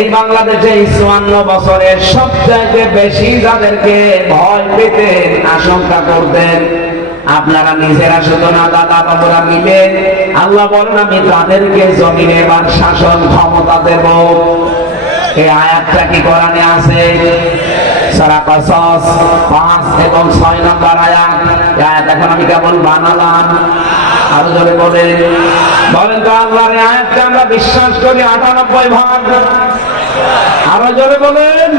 এই বাংলাদেশে 54 বছরের সবচাইতে বেশি যাদেরকে ভয় পেতেন, আশঙ্কা করতেন, আপনারা নিজেরা শুধু না, দাদা বাবুরা মিলে আল্লাহ বলেন আমি তাদেরকে জমিনে এবার শাসন ক্ষমতা দেব। এই আয়াতটা কি কোরআনে আছে? সূরা কসস 5 এবং 6 নম্বর আয়াত। এই আয়াত এখন আমি কেবল বানালাম, আরো জোরে বলেন তো আল্লাহর এই আয়াতকে আমরা বিশ্বাস করি 98 ভাগ। আরো জোরে বলেন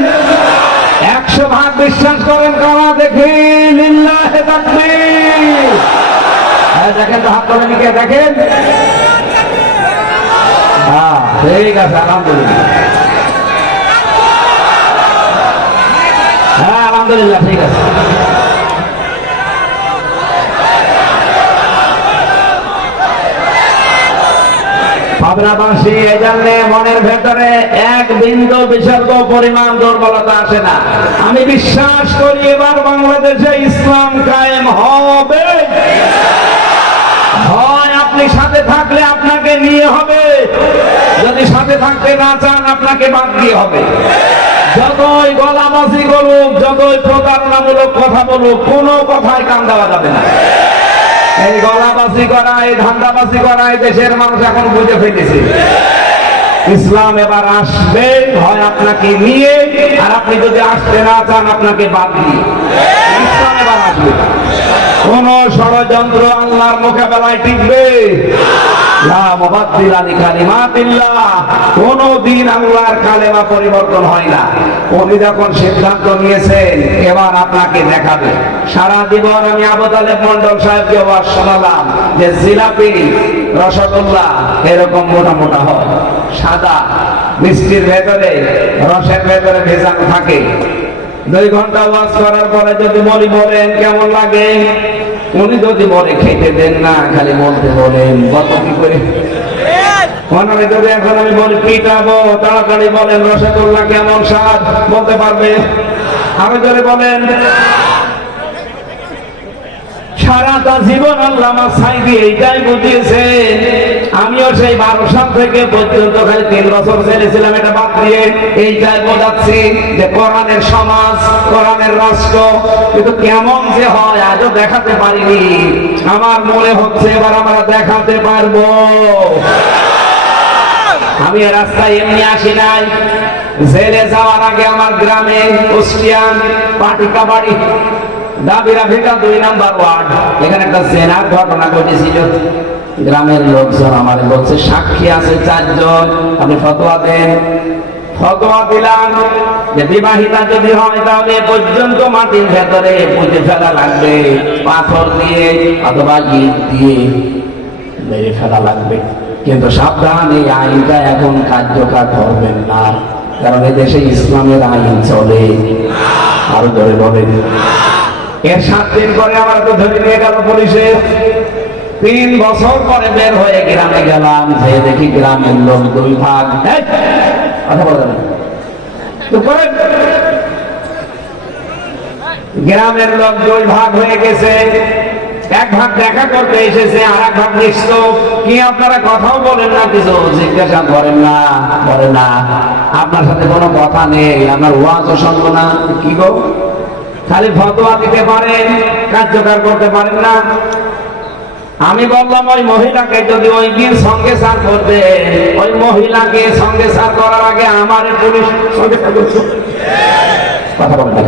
100 ভাগ বিশ্বাস করেন কারা? দেখি লিল্লাহি তাকবীর। দেখেন তো হাত তুলে নিকে দেখেন। হ্যাঁ ঠিক আছে, আলহামদুলিল্লাহ। হ্যাঁ আলহামদুলিল্লাহ ঠিক আছে। পাবনাবাসী এই জন্য মনের ভেতরে এক বিন্দু বিসর্গ পরিমাণ দুর্বলতা আসে না। আমি বিশ্বাস করি এবার বাংলাদেশে ইসলাম কায়েম হবে। হয় আপনি সাথে থাকলে আপনাকে নিয়ে হবে, যদি সাথে থাকতে না চান আপনাকে বাদ দিয়ে হবে। যতই গলাবাজি করুক, যতই প্রতারণামূলক কথা বলুক, কোনো কথায় কান দেওয়া যাবে না। এই গলাবাজি করা, এই ধান্দাবাজি করা এই দেশের মানুষ এখন বুঝে ফেলেছে। ইসলাম এবার আসবে, হয় আপনাকে নিয়ে, আর আপনি যদি আসতে না চান আপনাকে বাদ দিয়ে। ইসলাম এবার আসবে। কোন ষড়যন্ত্র আল্লাহর মোকাবেলায় টিকবে? কোনদিন আল্লাহর কালেমা পরিবর্তন হয় না। উনি যখন সিদ্ধান্ত নিয়েছেন এবার আপনাকে দেখাবে। সারা জীবন আমি আবু তালেব মন্ডল সাহেবকে ওয়াজ শোনালাম যে জিলাপি, রসগোল্লা এরকম মোটা মোটা হয়, সাদা, মিষ্টির ভেতরে, রসের ভেতরে ভেজাল থাকে। 2 ঘন্টা ওয়াজ করার পরে যদি বলি বলেন কেমন লাগে, উনি যদি বলে খেতে দেন না, খালি বলতে বলেন কত কি করে। যদি এখন আমি বলি পিটাবো, তাড়াতাড়ি বলেন রসগোল্লা কেমন স্বাদ, বলতে পারবে? আরো জোরে বলেন। সারাটা জীবন আল্লাহ আমার সাইদি এইটাই বুঝিয়েছেন। আমিও সেই 12 সাল থেকে পর্যন্ত খালি 3 বছর ছেড়েছিলাম, এটা বাদ দিয়ে এইটাই বোঝাচ্ছি যে কোরআনের সমাজ, কোরআনের রাষ্ট্র কিন্তু কেমন যে হয় আজও দেখাতে পারিনি। আমার মনে হচ্ছে এবার আমরা দেখাতে পারবো। আমি রাস্তায় এমনি আসি নাই। জেলে যাওয়ার আগে আমার গ্রামে কুষ্টিয়ান পাটিকা বাড়ি, দাবিরা ভিটা 2 নম্বর ওয়ার্ড, এখানে একটা জেনার ঘটনা ঘটেছিল। গ্রামের লোকজন আমার বলছে সাক্ষী আছে 4 জন, আপনি ফতোয়া দেন। ফতোয়া দিলাম যে বিবাহিতা যদি হয় তাহলে পর্যন্ত মাটির ভেতরে পুঁতে ফেলা লাগবে, পাথর দিয়ে অথবা ইট দিয়ে মেরে ফেলা লাগবে। কিন্তু সাবধান, এই আইনটা এখন কার্যকর করবেন না, কারণ এদেশে ইসলামের আইন চলে। আরো ধরে বলেন। এর 7 দিন পরে আমার তো ধরে নিয়ে গেল পুলিশে। 3 বছর পরে বের হয়ে গ্রামে গেলাম, যে দেখি গ্রামের লোক 2 ভাগ। কথা বলেন। গ্রামের লোক 2 ভাগ হয়ে গেছে। 1 ভাগ দেখা করতে এসেছে, আর 1 ভাগ নিশ্চয় কি আপনারা কথাও বলেন না, কিছু জিজ্ঞাসা করেন না, বলেন না আপনার সাথে কোনো কথা নেই, আপনার ওয়াজও শুনবো না। কি গো, খালি ফতোয়া দিতে পারেন, কার্যকর করতে পারেন না। আমি বললাম ওই মহিলাকে যদি ওই দিন সঙ্গে সার করতে, ওই মহিলাকে সঙ্গে সার করার আগে আমার পুলিশ সঙ্গে সার করছে। কথা বলতে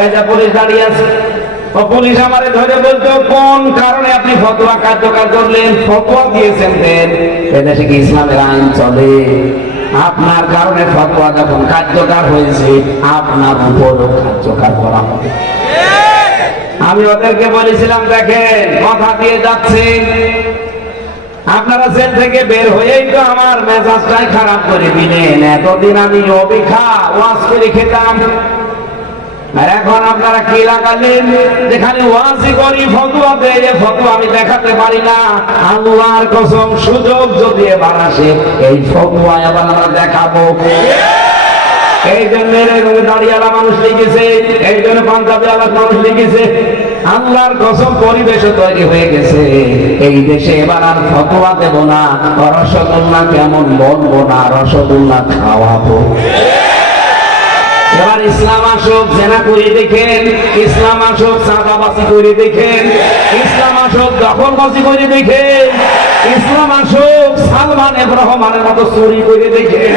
এই যে পুলিশ দাঁড়িয়ে আছে, ও পুলিশ আমারে ধরে বলতো কোন কারণে আপনি ফতোয়া কার্যকর করলেন? ফতোয়া দিয়েছেন দেন। এদেশে কি ইসলামের আইন চলে? আপনার কারণে ফতোয়া যখন কার্যকর হয়েছে, আপনার উপরও কার্যকর করা হবে। আমি ওদেরকে বলেছিলাম দেখেন কথা দিয়ে যাচ্ছে, আপনারা জেল থেকে বের হয়েই তো আমার মেজাজটাই খারাপ করে দিলেন। এতদিন আমি অবিখা ওয়াজ করে খেতাম, আর এখন আপনারা কি লাগালেন? যেখানে ওয়াজি করি, ফতোয়া দেয়, ফতোয়া আমি দেখাতে পারি না। আল্লাহর কসম, সুযোগ যদি এবার আসে এই ফতোয়া এবার আমরা দেখাবো। এই জন্য দাঁড়িয়ালা মানুষ লিখেছে, এই জন্য পাঞ্জাবিওয়ালা মানুষ লিখেছে, আল্লাহর কসম পরিবেশ তৈরি হয়ে গেছে। এই দেশে এবার আর ফতোয়া দেব না, রসগোল্লা কেমন বলবো না, রসগোল্লা খাওয়াবো। এবার ইসলাম আসুক, জেনা করে দেখেন, ইসলাম আসুক চাঁদাবাজি করে দেখেন, ইসলাম আসুক দখলবাজি করে দেখেন, ইসলাম আসুক সালমান রহমানের মতো চুরি করে দেখেন।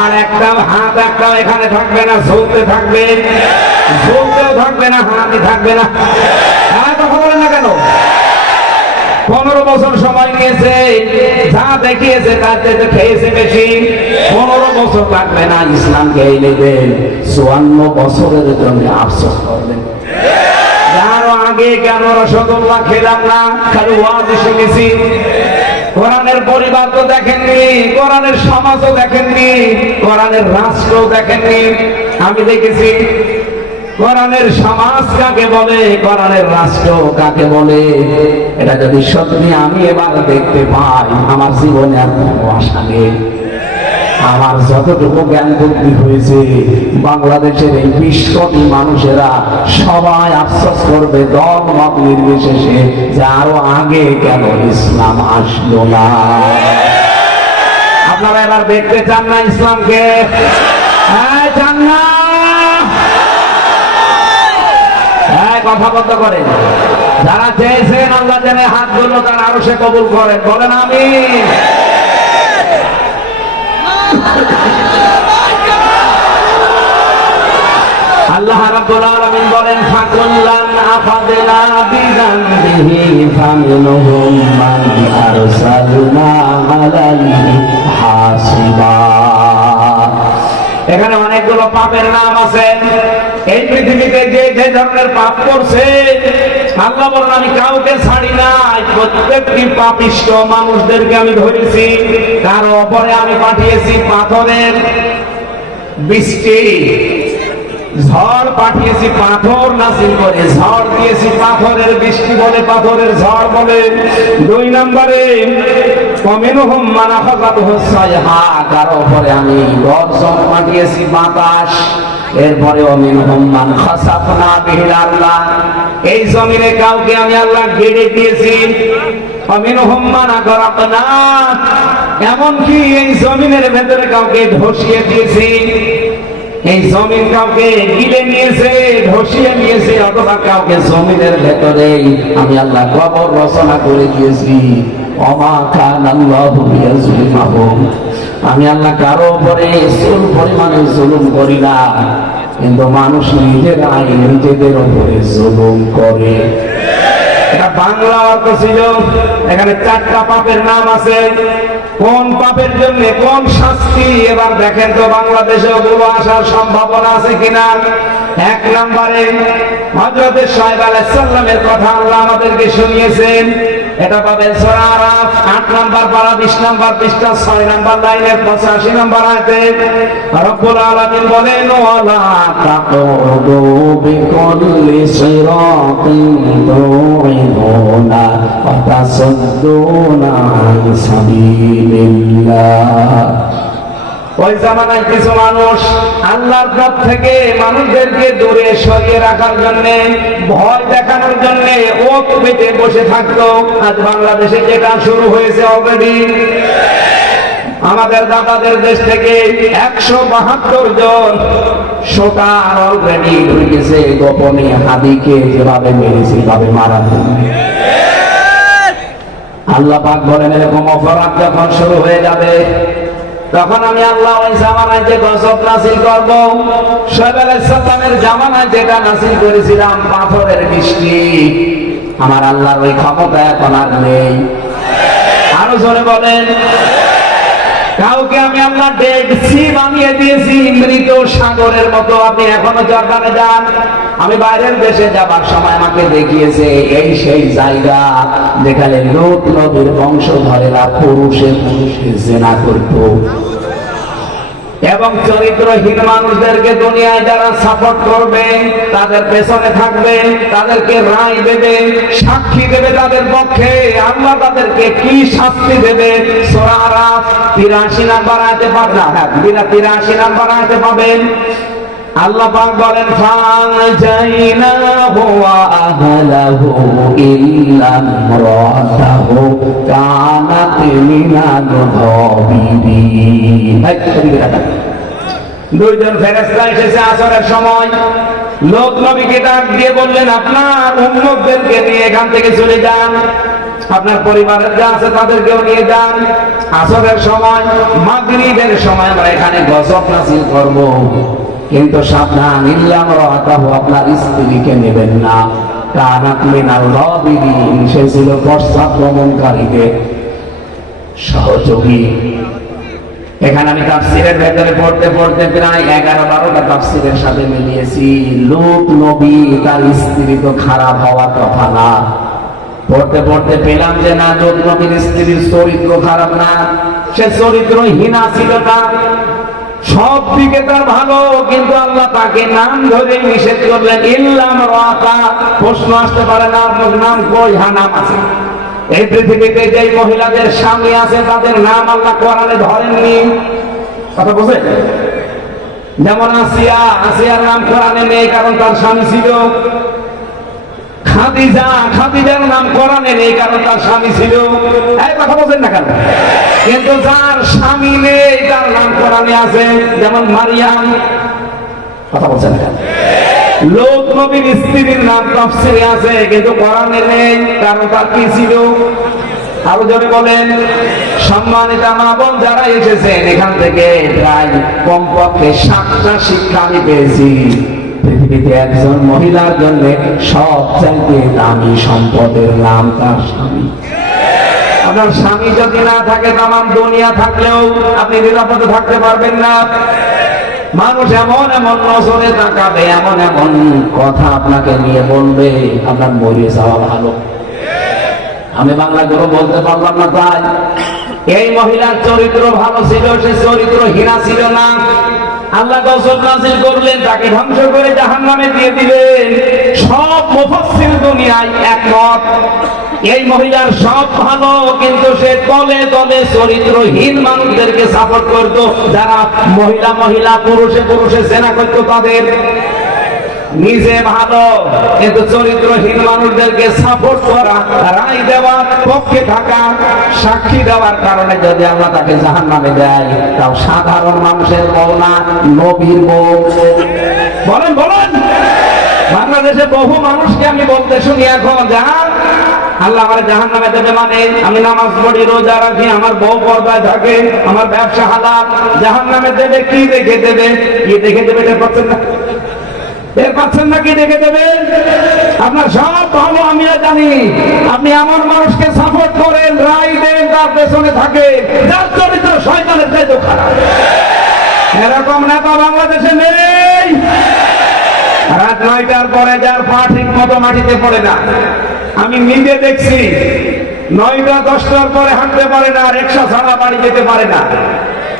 আর একটা হাত একটা এখানে থাকবে না, ঝুলতে থাকবে, ঝুলতেও থাকবে না, হাতই থাকবে না। কথা বলেন না কেন? 15 বছর সময় নিয়েছে, যা দেখিয়েছে তার চেয়ে খেয়েছে বেশি। 15 বছর লাগবে না ইসলামকে এনে দেন, 54 বছরের জন্য আফসোস করবেন। আরো আগে কেন রসগোল্লা খেলাম না, খালি ওয়াজ শুনেছি। কোরআনের পরিবার তো দেখেননি, কোরআনের সমাজও দেখেননি, কোরআনের রাষ্ট্রও দেখেননি। আমি দেখেছি কোরআনের সমাজ কাকে বলে, কোরআনের রাষ্ট্র কাকে বলে। এটা যদি সত্যি আমি এবার দেখতে পাই, আমার জীবনে আর কোনো আশা নেই। আমার যতটুকু জ্ঞান বুদ্ধি হয়েছে, বাংলাদেশের এই 20 কোটি মানুষেরা সবাই আফসোস করবে দল মত নির্বিশেষে, যে আরো আগে কেন ইসলাম আসলো না। আপনারা এবার দেখতে চান না ইসলামকে? হ্যাঁ চান না? হ্যাঁ কথা বন্ধ করেন। যারা চেয়েছেন আল্লাহ জানে হাতগুলো তার আরো সে কবুল করেন, বলেন আমিন। আল্লাহ রাব্বুল আলামিন বলেন ফাকুল্লান আখাযনা বিযানবিহি ফামিনহুম মান আরসালনা আলাইহি হাসিবা। এখানে অনেকগুলো পাপের নাম আছে। এই পৃথিবীতে যে যে ধরনের পাপ করছে আল্লাহ বলেন আমি কাউকে ছাড়ি নাই, প্রত্যেকটি পাপিষ্ঠ মানুষদেরকে আমি ধরেছি। তার উপরে আমি পাঠিয়েছি পাথরের বৃষ্টি, ঝড় পাঠিয়েছি, পাথর নাসিল করে ঝড় দিয়েছি, পাথরের বৃষ্টি বলে, পাথরের ঝড় বলে। 2 নম্বরে কমিনহুম মান আখাযাতুহু সাইহা, তার উপরে আমি গর্জন পাঠিয়েছি বাতাস। এরপরে অমিনহুম মান খাসাফনা বিহিল আরলা, এই জমিনে কাউকে আমি আল্লাহ গেড়ে দিয়েছি। অমিনহুম মান আগরাকনা, এমনকি এই জমিনের ভেতরে কাউকে ধসিয়ে দিয়েছি। এই জমিন কাউকে গিলে নিয়েছে, ধসিয়ে নিয়েছে, অথবা কাউকে জমিনের ভেতরেই আমি আল্লাহ কবর রচনা করে দিয়েছি। ওমা কানাল্লাহু ইয়াজলিমুহুম, আমি আল্লাহ কারো উপরে চুল পরিমাণে জুলুম করি না, কিন্তু মানুষ নিজেরাই নিজেদের উপরে জুলুম করে। এটা বাংলা অর্থ ছিল। এখানে 4টা পাপের নাম আছে। কোন পাপের জন্য কোন শাস্তি, এবার দেখেন তো বাংলাদেশে ওগুলো আসার সম্ভাবনা আছে কিনা। 1 নম্বরে হযরত শুআয়ব আলাইহিস সালামের কথা আল্লাহ আমাদেরকে শুনিয়েছেন। এটা পাবেন সূরা আরাফ 8 নম্বর পারা 20 নম্বর পৃষ্ঠা 6 নম্বর লাইনের 85 নম্বর আয়াতে রব্বুল আলামিন বলেন ওয়ালা তাকুদু বিকুল্লি সিরাতিন তু'ইনুনা ওয়া তাসাদ্দুনা আন সাবিলিল্লাহ। ওই জামানায় কিছু মানুষ আল্লাহর পথ থেকে মানুষদেরকে দূরে সরিয়ে রাখার জন্য, ভয় দেখানোর জন্য ওক পেতে বসে থাকতো। আজ বাংলাদেশে যেটা শুরু হয়েছে অলরেডি, আমাদের দাদাদের দেশ থেকে 172 জন শোটার অলরেডি ঢুকেছে, গোপনে হাদিকে যেভাবে মেরেছে সেভাবে মারা যায়। আল্লাহ পাক বলেন এরকম অপরাধ যখন শুরু হয়ে যাবে, তখন আমি আল্লাহ ওই জামানায় যে গজব নাযিল করব, শুআয়ব আলাইহিস সালামের জামানায় যেটা নাযিল করেছিলাম পাথরের বৃষ্টি, আমার আল্লাহর ওই ক্ষমতা এখন আর নেই। আরো জোরে বলেন। কাউকে আমি আল্লাহ ডেড সি বানিয়ে দিয়েছি, মৃত সাগরের মতো। আপনি এখনো জর্দানে যান, আমি বাইরের দেশে যাবার সময় আমাকে দেখিয়েছে এই সেই জায়গা যেখানে লূত নবীর বংশধরেরা পুরুষে পুরুষে জিনা করত। এবং চরিত্রহীন মানুষদেরকে দুনিয়ায় যারা সাপোর্ট করবে, তাদের পেছনে থাকবে, তাদেরকে রায় দেবে, সাক্ষী দেবে তাদের পক্ষে, আল্লাহ তাদেরকে কি শাস্তি দেবে সূরা আরাফ 83 নম্বর আয়াতে পাবেন। 83 নম্বর আয়াতে পাবেন আল্লাহ পাক বলেন ফানজাইনাহু ওয়া আহলাহু ইল্লা ইমরাতাহু কানাত মিনাল গাবিরিন। দুইজন ফেরেশতা এসেছে আসরের সময়। লোক নবীকে ডাক দিয়ে বললেন, আপনার উম্মতদেরকে নিয়ে এখান থেকে চলে যান, আপনার পরিবারের যা আছে তাদেরকেও নিয়ে যান। আসরের সময়, মাগরিবের সময় আমরা এখানে গজব নাযিল করব, কিন্তু সাবধান, ইল্লা ইমরাতাহু, আপনার স্ত্রীকে নেবেন না। কানাত মিনাল গাবিরিন, সে ছিল পশ্চাৎগমনকারীদের সহযোগী। এখানে আমি তাফসীরের ভেতরে পড়তে পড়তে প্রায় 11-12টা তাফসীরের সাথে মিলিয়েছি। লূত নবী তার স্ত্রী তো খারাপ হওয়ার কথা না। পড়তে পড়তে পেলাম যে না, লূত নবীর স্ত্রীর চরিত্র খারাপ না, সে চরিত্রহীনা ছিল না, সব দিকে তার ভালো, কিন্তু আল্লাহ তাকে নাম ধরে নিষেধ করলেন। ইল্লা ইমরাতা, প্রশ্ন আসতে পারে না আপনার নাম কই? হ্যাঁ, নাম আছে। এই পৃথিবীতে যে মহিলাদের স্বামী আছে তাদের নাম আল্লাহ কোরআনে ধরেননি, কথা বুঝেন? যেমন আসিয়া, আসিয়ার নাম কোরআনে নেই কারণ তার স্বামী ছিল। খাদিজা, খাদিজার নাম কোরআনে নেই কারণ তার স্বামী ছিল। এই কথা বলেন না কেন? কিন্তু যার স্বামী নেই তার নাম কোরআনে আছে, যেমন মারিয়াম, কথা বলছেন না কেন? লোক নবীর স্ত্রীর নাম তাফসীরে আছে কিন্তু কোরআনে নেই কারণ তার কি ছিল? আরো জোরে বলেন। সম্মানিত মা বোন যারা এসেছেন, এখান থেকে প্রায় কমপক্ষে 7টা শিক্ষা আমি পেয়েছি। পৃথিবীতে একজন মহিলার জন্য সবচাইতে দামি সম্পদের নাম তার স্বামী। আপনার স্বামী যদি না থাকে, তামাম দুনিয়া থাকলেও আপনি নিরাপদে থাকতে পারবেন না। মানুষ এমন এমন নজরে তাকাবে, এমন এমন কথা আপনাকে নিয়ে বলবে, আপনার মরে যাওয়া ভালো। আমি বাংলা করে বলতে পারলাম না তাই। এই মহিলার চরিত্র ভালো ছিল, সে চরিত্রহীনা ছিল না। আল্লাহ গজব নাযিল করলেন, তাকে ধ্বংস করে জাহান্নামে দিয়ে দিলেন। সব মুফাসসির দুনিয়ায় একমত, এই মহিলার সব ভালো, কিন্তু সে তলে তলে চরিত্রহীন মানুষদেরকে সাপোর্ট করতো, যারা মহিলা মহিলা পুরুষে পুরুষে জেনা করতো তাদের। নিজে ভালো কিন্তু চরিত্রহীন মানুষদেরকে সাপোর্ট করা, রায় দেওয়ার পক্ষে থাকা, সাক্ষী দেওয়ার কারণে যদি আল্লাহ তাকে জাহান্নামে দেয়, তাও সাধারণ মানুষের বউ না, নবীর বউ। বলেন বলেন। বাংলাদেশে বহু মানুষকে আমি বলতে শুনি এখন, যা আল্লাহ আমার জাহান্নামে দেবে মানে আমি নামাজ পড়ি, রোজা রাখি, আমার বউ পর্দায় থাকে, আমার ব্যবসা হালাল, জাহান্নামে দেবে। কি দেখে দেবে? কি দেখে দেবে এটা পাচ্ছেন না? এর পাচ্ছেন না? কি দেখে দেবে? আপনার সব ভালো আমিও জানি, আপনি এমন মানুষকে সাপোর্ট করেন, রায় দেন, তার পেছনে থাকে, যার চরিত্র শয়তানের চাইতে খারাপ। এরকম নেতা বাংলাদেশে নেই। রাত 9টার পরে যার পা ঠিক মতো মাটিতে পড়ে না, আমি নিজে দেখছি। 9টা 10টার পরে হাঁটতে পারে না, রিকশা ছাড়া বাড়ি যেতে পারে না,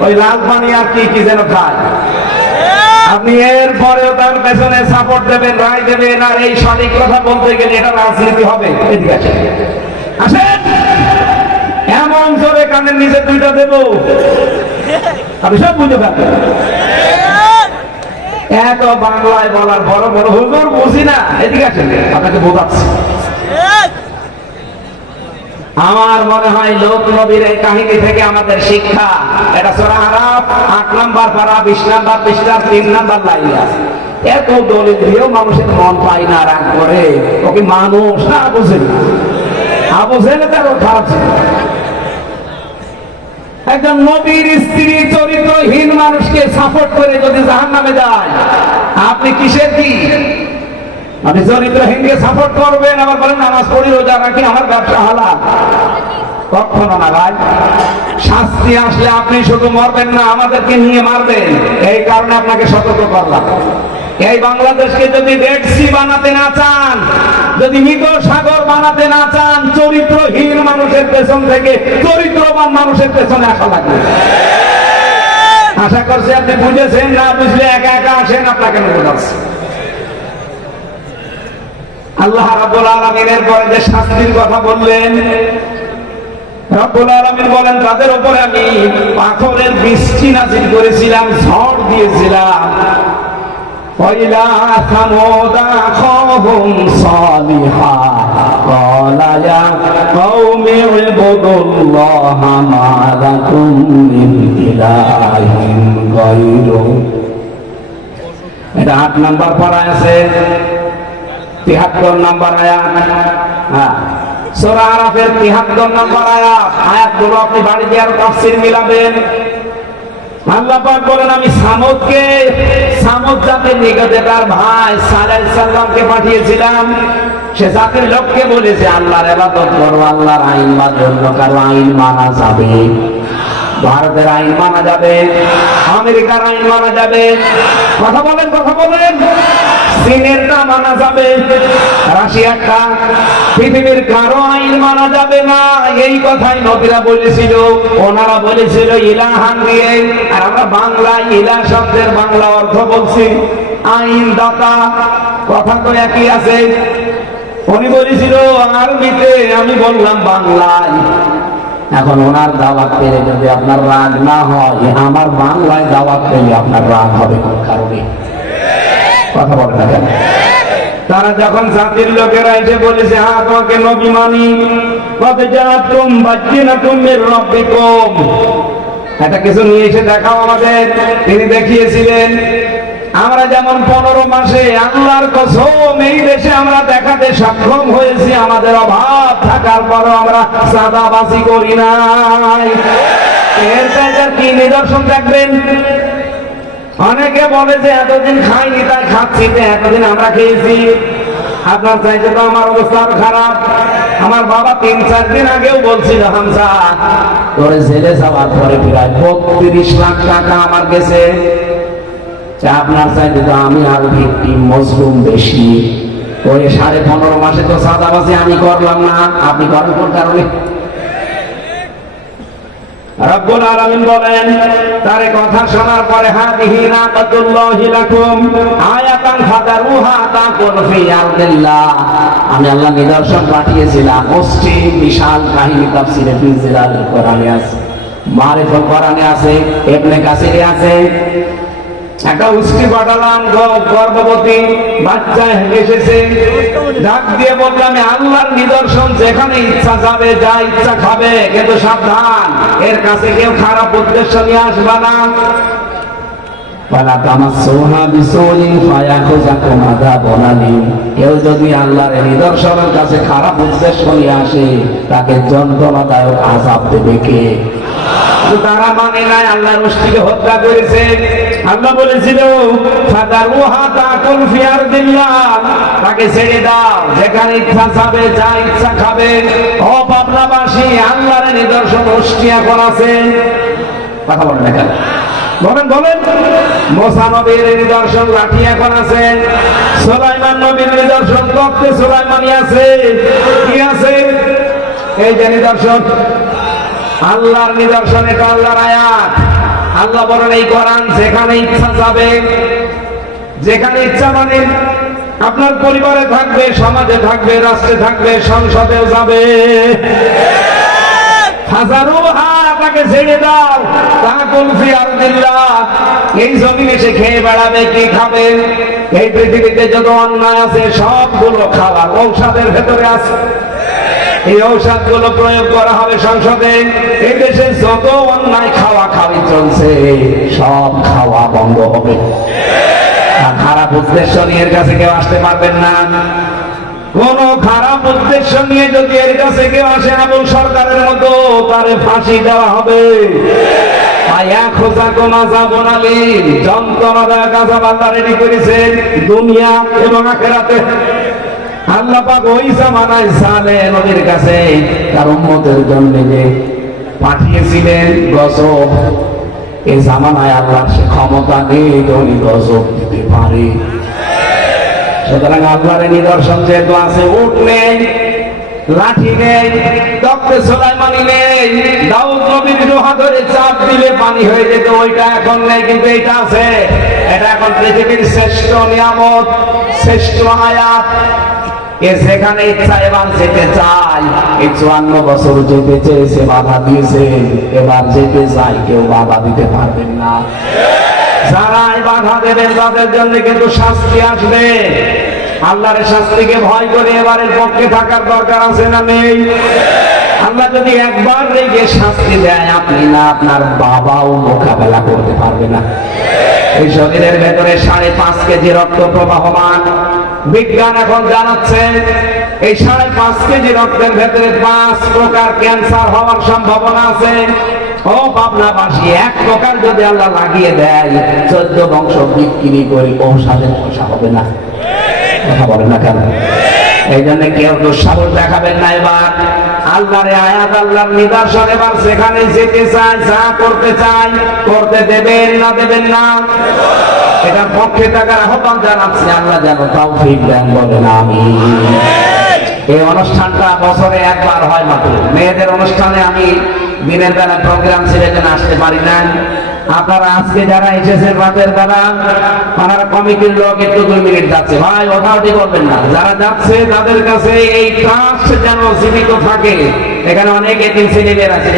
ওই লাল পানি আর কি কি যেন খায়। আপনি এর পরেও তার পেছনে সাপোর্ট দেবেন, রায় দেবেন, আর এই সঠিক কথা বলতে গেলে এটা রাজনীতি হবে। এদিকে আসেন, আসেন, এমন জোরে কানের নিচে 2টা দেব, আপনি সব বুঝতে পারবেন। এত বাংলায় বলার বড় বড় হুজুর বুঝি না। এদিকে আসেন, আপনাকে বোঝাচ্ছি। আমার মনে হয় লোক নবীর এই কাহিনী থেকে আমাদের শিক্ষা, এটা সূরা আরাফ 8 নাম্বার পারা 20 নাম্বার পৃষ্ঠার 3 নাম্বার লাইনে আছে। এত দরিদ্র মানুষের মন পাই না, রাগ করে। ওকে মানুষ না বুঝেন, আবু জেহেল তারও খারাপ ছিল। একজন নবীর স্ত্রী চরিত্রহীন মানুষকে সাপোর্ট করে যদি জাহান্নামে যায়, আপনি কিসের কি? আপনি চরিত্রহীনকে সাপোর্ট করবেন, আবার বলেন নামাজ পড়ি, রোজা রাখি, আমার ব্যবসা হালাল। কখনো না ভাই। শাস্তি আসলে আপনি শুধু মরবেন না, আমাদেরকে নিয়ে মারবেন। এই কারণে আপনাকে সতর্ক করলাম। এই বাংলাদেশকে যদি রেড সি বানাতে না চান, যদি মৃত সাগর বানাতে না চান, চরিত্রহীন মানুষের পেছন থেকে চরিত্রবান মানুষের পেছনে আসা লাগবে। আশা করছি আপনি বুঝেছেন। না বুঝলে একা একা আসেন, আপনাকে বোঝাচ্ছি। আল্লাহ রাব্বুল আলামিনের পরে যে শাস্তির কথা বললেন, রব্বুল আলামিন বলেন, তাদের উপরে আমি পাথরের বৃষ্টি নাযিল করেছিলাম, ঝড় দিয়েছিলাম। وإلى ثمود أخاهم صالحا قال يا قوم اعبدوا الله ما لكم من إله غيره। এটা 8 নম্বর পারায় আছে, 73 নম্বর আয়াত। হ্যাঁ, সূরা আরাফের 73 নম্বর আয়াত। আয়াতগুলো আপনি বাড়িতে আর তাফসীর মিলাবেন। আল্লাহ পাক বলেন, আমি সামুদ জাতির নিকটে তার ভাই সালেহ আলাইহিস সালামকে পাঠিয়েছিলাম। সে জাতির লোককে বলেছে আল্লাহর ইবাদত করো, আল্লাহর আইন মানো, অন্য কারো আইন মানা যাবে? ভারতের আইন মানা যাবে, আমেরিকার আইন মানা যাবে, কথা বলেন চীনেরটা মানা যাবে, রাশিয়ারটা, পৃথিবীর কারো আইন মানা যাবে না। এই কথাই নবীরা বলেছিল, ওনারা বলেছিল ইলাহান দিয়ে। আর আমরা বাংলায় ইলাহ শব্দের বাংলা অর্থ বলছি আইনদাতা, কথা তো একই আছে। উনি বলেছিল আরবিতে, আমি বললাম বাংলায়। এখন ওনার দাওয়াত পেলে যদি আপনার রাগ না হয়, আমার বাংলায় দাওয়াত পেলে আপনার রাগ হবে কোন কারণে? কথা বলে না কেন? তারা যখন জাতির লোকেরা এসে বলেছে হ্যাঁ তোমাকে নবী মানি, একটা কিছু নিয়ে এসে দেখাও আমাদের। তিনি দেখিয়েছিলেন। আমরা যেমন 15 মাসে আল্লাহর কসম এই দেশে আমরা দেখাতে সক্ষম হয়েছি, আমাদের অভাব থাকার পরও আমরা চাঁদাবাজি করি নাই। এর চাইতে কি নিদর্শন দেখবেন? অনেকে বলে যে এতদিন খাইনি তাই খাচ্ছি, এতদিন আমরা খেয়েছি। আপনার চাইতে তো আমার অবস্থা খারাপ। আমার বাবা 3-4 দিন আগেও বলছিল হামজা তোরে জেলে যাওয়ার পরে প্রায় 32 লাখ টাকা আমার গেছে। আপনার চাইতে তো আমি আর ভিকটিম মজলুম বেশি। ওই 15.5 মাসে তো চাঁদাবাজি আমি করলাম না, আপনি করেন কোন কারণে? রব্বুল আলামিন বলেন, তার কথা শোনার পরে হাদিহি নাকাতুল্লাহি লাকুম আয়াতান ফাদারুহা তাকুন ফি আরদিল্লাহ। আমি আল্লাহ নিদর্শন পাঠিয়েছিলাম। মুসলিম বিশাল কাহিনী তাফসীরে ফি জিলালিল কোরআনে আছে, মারিফুল কোরআনে আছে, ইবনে কাসিরে আছে। একটা উষ্টি পাঠালাম, গর্ভবতী বাচ্চা এসেছে, ডাক দিয়ে বললাম আল্লাহর নিদর্শন, যেখানে ইচ্ছা যাবে, যা ইচ্ছা খাবে, কিন্তু সাবধান এর কাছে কেউ খারাপ উদ্দেশ্য নিয়ে আসবে না। কেউ যদি আল্লাহর নিদর্শনের কাছে খারাপ উদ্দেশ্য নিয়ে আসে, তাকে যন্ত্রণাদায়ক আযাব দেবে কে? তারা মানে নাই, আল্লাহর উষ্টিকে হত্যা করেছে। আল্লাহ বলেছিল ফাদারুহা তাকুল ফি আরদিল্লাহ, তাকে ছেড়ে দাও, যেখানে ইচ্ছা যাবে, যা ইচ্ছা খাবে। ও পাবনাবাসী, আল্লাহর নিদর্শন উষ্টি এখন আছে। কথা বলেন না কেন? বলেন মুসা নবীর নিদর্শন লাঠি এখন আছে, সুলাইমান নবীর নিদর্শন তখ্তে সুলাইমানি আছে। কি আছে? এই যে নিদর্শন, আল্লাহর নিদর্শন, এটা আল্লাহর আয়াত। আল্লাহ বলেন এই কোরআন যেখানে ইচ্ছা যাবে, যেখানে ইচ্ছা মানে আপনার পরিবারে থাকবে, সমাজে থাকবে, রাষ্ট্রে থাকবে, সংসদেও যাবে। হাজারুহা, তাকে ছেড়ে দাও, তাকুল ফি আরদিল্লাহ, এই জমিনে সে খেয়ে বেড়াবে। কি খাবে? এই পৃথিবীতে যত অন্যায় আছে সবগুলো খাওয়ার ঔষধের ভেতরে আছে। এই ঔষধ গুলো প্রয়োগ করা হবে সংসদে। এই দেশে যত অন্যায় খাওয়া খাওয়ি চলছে সব খাওয়া বন্ধ হবে। আর খারাপ উদ্দেশ্য নিয়ে এর কাছে কেউ আসতে পারবেন না। কোন খারাপ উদ্দেশ্য নিয়ে যদি এর কাছে কেউ আসে, আবুল সরকারের মতো, তারে ফাঁসি দেওয়া হবে। যন্ত্রণাদায়ক আযাব আল্লাহ রেডি করেছেন দুনিয়া এবং আখিরাতে। আল্লাহ পাক ওই জামানায় সালেহ নবীর কাছে তার উম্মতের জন্য যে পাঠিয়েছিলেন গজব, এই জামানায় আল্লাহর সে ক্ষমতা নেই উনি গজব দিতে পারে। সুতরাং আল্লাহর নিদর্শন যেহেতু আছে, উট নেই, লাঠি নেই, তখ্তে সুলাইমানি নেই, দাউদ নবীর লোহা ধরে চাপ দিলে পানি হয়ে যেত, ওইটা এখন নেই, কিন্তু এইটা আছে। এটা এখন পৃথিবীর শ্রেষ্ঠ নিয়ামত, শ্রেষ্ঠ আয়াত। এ যেখানে ইচ্ছা এবার যেতে চাই। এই 54 বছর যেতে চেয়েছে, বাধা দিয়েছে, এবার যেতে চাই, কেউ বাধা দিতে পারবেন না। যারাই বাধা দেবেন তাদের জন্য কিন্তু শাস্তি আসবে। আল্লাহর শাস্তিকে ভয় করে এবারের পক্ষে থাকার দরকার আছে না নেই? আল্লাহ যদি একবার রেগে শাস্তি দেয়, আপনি না আপনার বাবাও মোকাবেলা করতে পারবে না। এই শরীরের ভেতরে 5.5 কেজি রক্ত প্রবাহমান। বিজ্ঞান এখন জানাচ্ছে এই 5.5 কেজি রক্তের ভেতরে 5 প্রকার ক্যান্সার হওয়ার সম্ভাবনা আছে। ও পাবনাবাসী, 1 প্রকার যদি আল্লাহ লাগিয়ে দেয়, 14 বংশ বিক্রি করে ঔষধের পয়সা হবে না। কথা বলেন না কেন? এই জন্য কেউ দুঃসাহস দেখাবেন না। এবার আল্লাহর আয়াত, আল্লাহর নিদর্শন, এবার সেখানে যেতে চায়, যা করতে চায় করতে দেবেন না দেবেন না? এটার পক্ষে থাকার আহ্বান জানাচ্ছি। আল্লাহ যেন তৌফিক দেন, বলেন আমিন। এই অনুষ্ঠানটা বছরে একবার হয় মাত্র। মেয়েদের অনুষ্ঠানে আমি দিনের বেলা প্রোগ্রাম ছিল, এখানে আসতে পারি না। আপনারা আজকে যারা এসেছেন রাতের বেলা, ওনারা কমিটির লোক একটু 2 মিনিট যাচ্ছে, ভাই ওঠাউঠি করবেন না। যারা যাচ্ছে তাদের কাছে এই ট্রাস্ট যেন জীবিত থাকে। এখানে অনেক এতিম ছেলেমেয়েরা আছে,